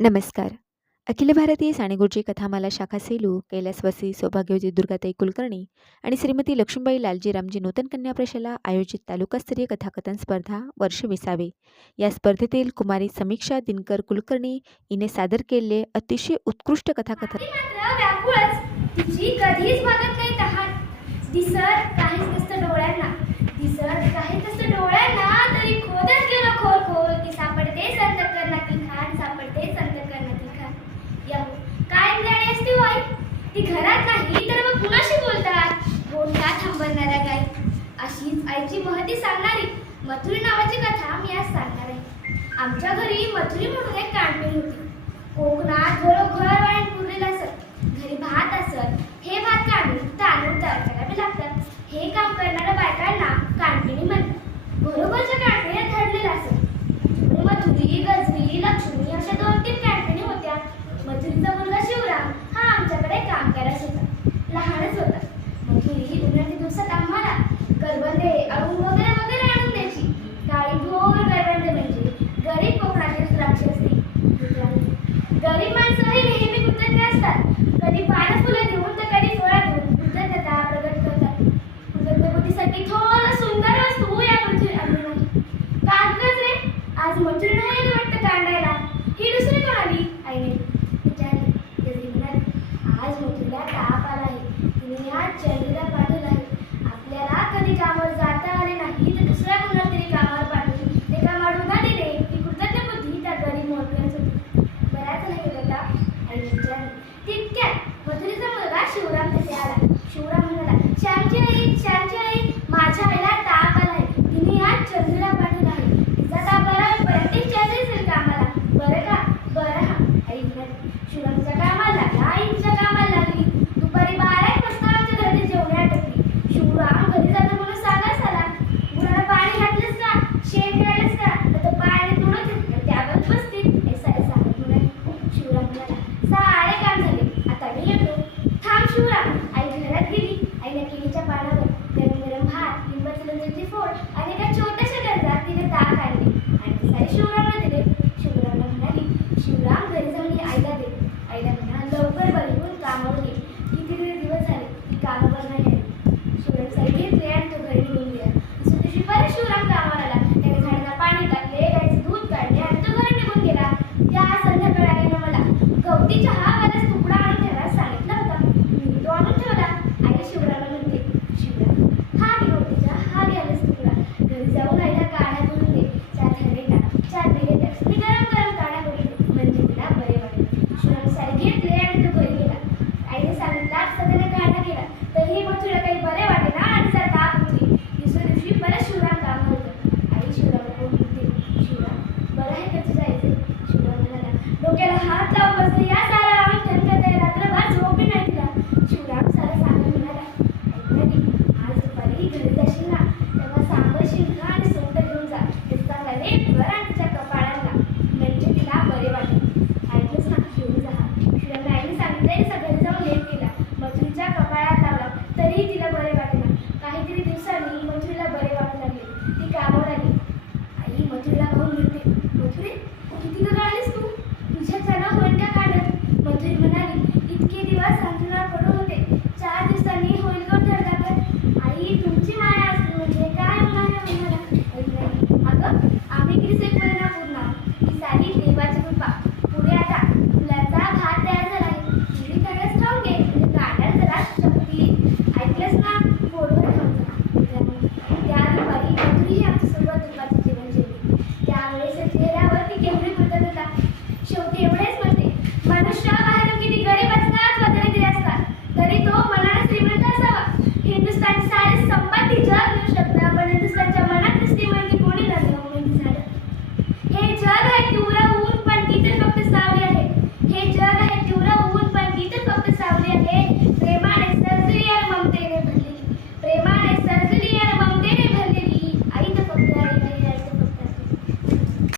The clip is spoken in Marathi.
नमस्कार. अखिल भारतीय सानेगुरुजी कथामाला शाखा सेलू, कैलासवासी सौभाग्यवती दुर्गाताई कुलकर्णी आणि श्रीमती लक्ष्मीबाई लालजी रामजी नूतन कन्या प्रशाला आयोजित तालुकास्तरीय कथाकथन स्पर्धा वर्ष विसावे. या स्पर्धेतील कुमारी समीक्षा दिनकर कुलकर्णी हिने सादर केलेले अतिशय उत्कृष्ट कथाकथन. दिसत काहीच नसतं डोळ्यांना. दिसत काहीच नसतं डोळ्यांना तरी मथुरी नावाची कथा मी आज सांगणार आहे. आमच्या घरी मथुरी म्हणून एक कांडणी होती. कोकणात घरोघर वाईन पुरलेलं असत. घरी भात असत. हे भात काढून तांदूळ तयार करावे लागतात. हे काम करणाऱ्या बायकांना कांडणी म्हणतात घरोघरच्या कांडणीत ठरलेलं असत. मथुरी मजुरी वाटतं कांडायला? ही दुसरी आली आईने विचारले. म्हणाली आज ताप आला आहे. तिने आज पाठवलं आहे. आपल्याला कधी कामावर जाता आले नाही तर दुसऱ्या कोणाला तरी कामावर पाठवली ते काम अडून का नाही ती कृतज्ञ बुद्धी त्या गरीब मोठ्यांच होती. बऱ्याच नाही होता आई विचारले. तितक्यात मथुरीचा मुलगा शिवराम तिथे आला. शिवराम म्हणाला श्यामची आई श्यामची आई माझ्या आईला ताप आला आहे तिने आज चंद्रीला पाठवलं आहे तिचा ताप बरा होईपर्यंत ती चंद्री येईल कामाला बरं का बरं हा आई म्हणाली शिवरामच्या कामाला लागला आई तिच्या कामाला लागली दुपारी बारा एक वाजता आमच्या घरात जेवणे आटपली शिवराम घरी जातो म्हणून सांगायला आला मुलाला पाणी घातलंस का शेण खेळलंस का तर तो पायाने तुडत घेतलं त्यावर बसतील हे सारे सांगत म्हणाले शिवराम म्हणाला सारे काम झाले आता मी येतो थांब शिवराम आई घरात गेली आईने केळीच्या पानावर गरम गरम भात लिंबाचं लोणच्याची फोड आणि एका छोट्याशा गंजात तिने ताक आणले आणि ते सारे शिवरामला दिले शिवरामला म्हणाली शिवराम घरी जाऊन ही आईला दे आईला म्हणा लवकर बरी होऊन कामावर ये किती तरी दिवस झाले ती कामावर नाही आली शिवराम साई घेतले आणि तो घरी निघून गेला दुसऱ्या दिवशी परत शिवराम कामावर आला त्याने झाडांना पाणी टाकले गायचं दूध काढले आणि तो घरी निघून गेला त्या संध्याकाळी आईने मला गवती चहा वाल्याच तुकडा आणून ठेवायला सांगितला होता मी तो आणून ठेवला आई शिवराला म्हणते शिवराम हा घे गवती चहा हा घे आल्याच तुकडा घरी जाऊन आईला काढा करून दे चार थंडे टाक चार दिले टाक मी गरम गरम काढा करून दे म्हणजे तिला बरे वाटेल शिवराम सारे घेतले आणि तो घरी गेला आईने सांगितलं असता त्याने काढा केला तर हे मग तुला काही बरे वाटेना आणि जर ताप होती दुसऱ्या दिवशी परत शिवराम काम होतं आई शिवरामला कोण म्हणते शिवराम बरं आहे का तुझं आईचं शिवराम म्हणाला डोक्याला हात लावून बसले. या सारा आम्ही थंड ते रात्रभर झोपी नाही दिला शिवराम सारा सांगून म्हणाला आई आज दुपारी घरी जाशील ना तेव्हा सांगशील शिंका आणि सोंड घेऊन जा. ते झाले बरं आणि तिच्या कपाळाला. म्हणजे तिला बरे वाटेल. ऐकलंच ना घेऊन जा शिवरामला आईने सांगितलं तसं जाऊन लेप केला. मजुरीच्या कपाळात लावला. तरीही तिला बरे वाटेना. काहीतरी दिवसांनी मजुरीला बरे वाटू लागले. ती कामावर आली. आई मजुरीला पाहून मिळते मजुरी किती ग काढत मधुर म्हणाली इतके दिवस अंथरुणावर किती गरीब असतात व तरी तो मला श्रीमंत